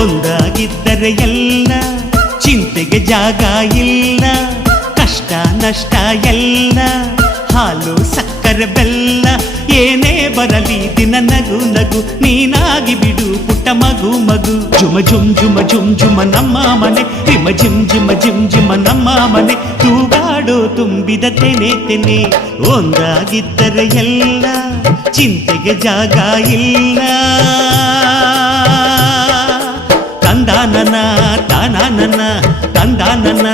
ಒಂದಾಗಿದ್ದರೆ ಎಲ್ಲ ಚಿಂತೆಗೆ ಜಾಗ ಇಲ್ಲ, ಕಷ್ಟ ನಷ್ಟ ಎಲ್ಲ ಹಾಲು ಸಕ್ಕರೆ ಬೆಲ್ಲ ಏನೇ ಬರಲಿ ದಿನ ನಗು ನಗು ನೀನಾಗಿ ಬಿಡು ಪುಟ್ಟ ಮಗು ಮಗು. ಜುಮ ಜುಮ್ ಜುಮ ಜುಮ್ ಜುಮ ನಮ್ಮ ಮನೆ, ರಿಮ ಜಿಮ್ ಜಿಮ ಜಿಮ್ ಜಿಮ ನಮ್ಮ ಮನೆ, ತೂಗಾಡೋ ತುಂಬಿದ ತೆನೆ ತೆನೆ. ಒಂದಾಗಿದ್ದರೆ ಎಲ್ಲ ಚಿಂತೆಗೆ ಜಾಗ ಇಲ್ಲ. ತಂದಾನನ ತಾನಾನನ ತಂದಾನನ